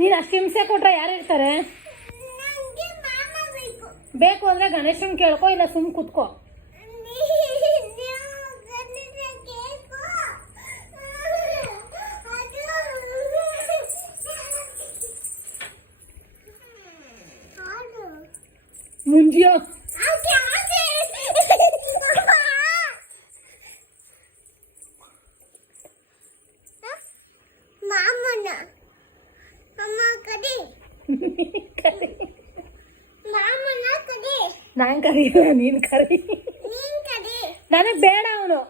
ನೀನು ಅಷ್ಟು ಹಿಂಸೆ ಕೊಟ್ರೆ ಯಾರು ಇರ್ತಾರೆ ಬೇಕು. ಅಂದ್ರೆ ಗಣೇಶನ್ ಕೇಳ್ಕೊ ಇಲ್ಲ ಸುಮ್ ಕುತ್ಕೋ? ಮುಂಜಿಯೋ? ನಾನ್ ಕರಿ ನೀನ್ ಕರಿ. ನನಗ್ ಬೇಡ ಅವನು.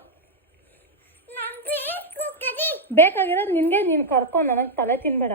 ಬೇಕಾಗಿರೋದು ನಿನ್ಗೆ ನೀನ್ ಕರ್ಕೊ ನನಗ್ ತಲೆ ತಿನ್ಬೇಡ.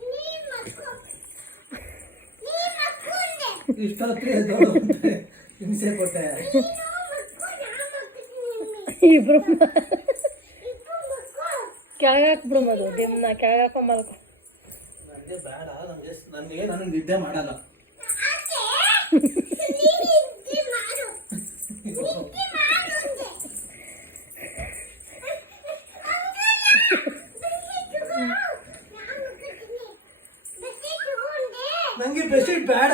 ಹಿಂಸೆ ಕೊಟ್ಟೆ. ಇಬ್ರು ಕೆಳಗೆ ಹಾಕ್ಬಿಡು ದಿಮ್ನ ಕೆಳಗೆ ಹಾಕೊಂಡ್ ಮಲ್ಕೊ. ನನಗೆ ಬೇಡ ನನಗೆ ನನಗೆ ನಾನು ನಿದ್ದೆ ಮಾಡಲ್ಲ. ನಂಗೆ ಬೆಡ್ಶೀಟ್ ಬೇಡ.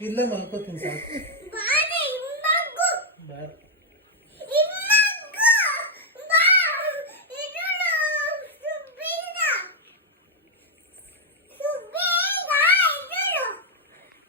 इल्ल मला पतून